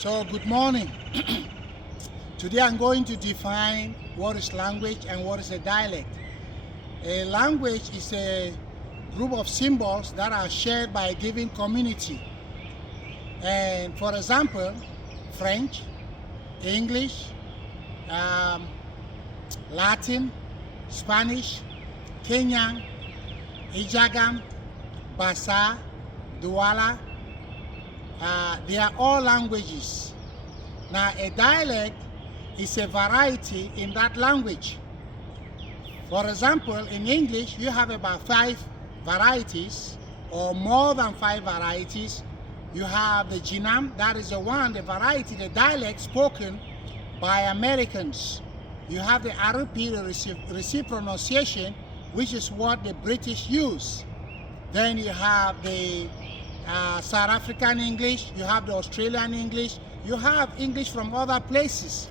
So good morning. Today I'm going to define what is language and what is a dialect. A language is a group of symbols that are shared by a given community. And for example, French, English, Latin, Spanish, Kenyang, Ijagam, Basa, Douala, they are all languages. Now, a dialect is a variety in that language. For example, in English, you have about 5 varieties or more than 5 varieties. You have the Jinam, that is the variety, the dialect spoken by Americans. You have the RP, the received pronunciation, which is what the British use. Then you have the South African English, you have the Australian English, you have English from other places.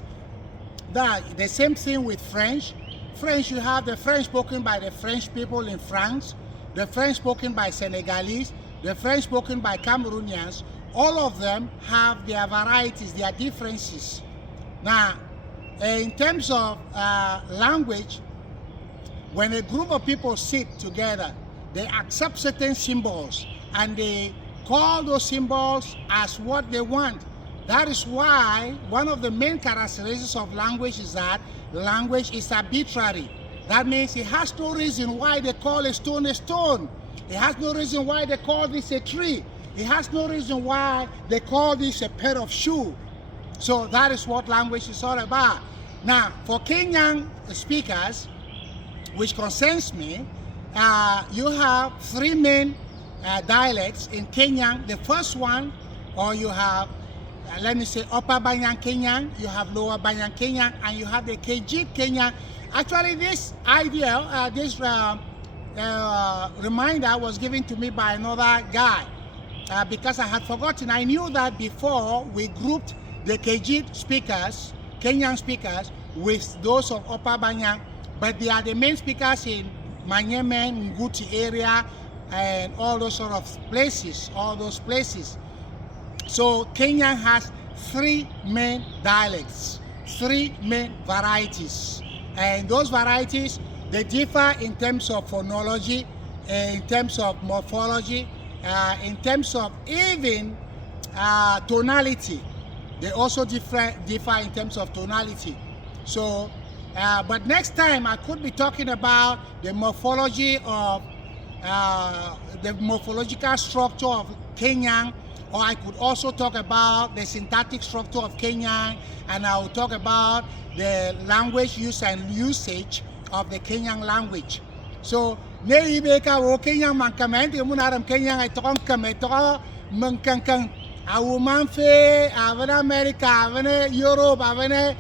The same thing with French. French, you have the French spoken by the French people in France, the French spoken by Senegalese, the French spoken by Cameroonians. All of them have their varieties, their differences. Now, in terms of language, when a group of people sit together, they accept certain symbols and they call those symbols as what they want. That is why one of the main characteristics of language is that language is arbitrary. That means it has no reason why they call a stone a stone. It has no reason why they call this a tree. It has no reason why they call this a pair of shoes. So that is what language is all about. Now, for Kenyang speakers, which concerns me, you have 3 main dialects in Kenyang. The first one, or you have, let me say, Upper Banyan Kenyang, you have Lower Banyan Kenyang, and you have the Kejit Kenyang. Actually, this idea, this reminder was given to me by another guy because I had forgotten. I knew that before we grouped the Kejit speakers, Kenyan speakers, with those of Upper Banyan, but they are the main speakers in Manyeme, Nguti area, and all those sort of places, So Kenya has 3 main dialects, 3 main varieties. And those varieties, they differ in terms of phonology, in terms of morphology, in terms of even tonality. They also differ in terms of tonality. So, but next time I could be talking about the morphology of the morphological structure of Kenyang, or I could also talk about the syntactic structure of Kenyang, and I will talk about the language use and usage of the Kenyan language. So, ne ibeka wo Kenyang mankament munaram Kenyang ay tokong kame toko mengkangkang awuman fe avana America avana Europe avana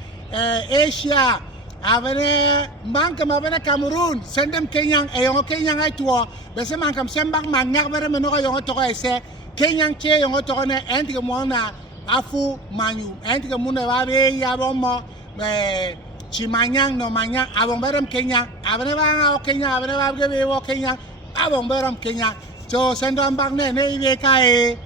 Asia avane mankam avane Cameroon sendem Kenyang ayong Kenyang ay tuwa bese mankam sembak mangak bare meno ayong toko ese Kenyang che ayong toko ne entige mona afu manyu entige muna wabe ya bomo chimanyang no manyang abong beram Kenyang avane ba Kenyang avane ba ge wo Kenyang abong beram Kenyang so sendam bak ne ibe kae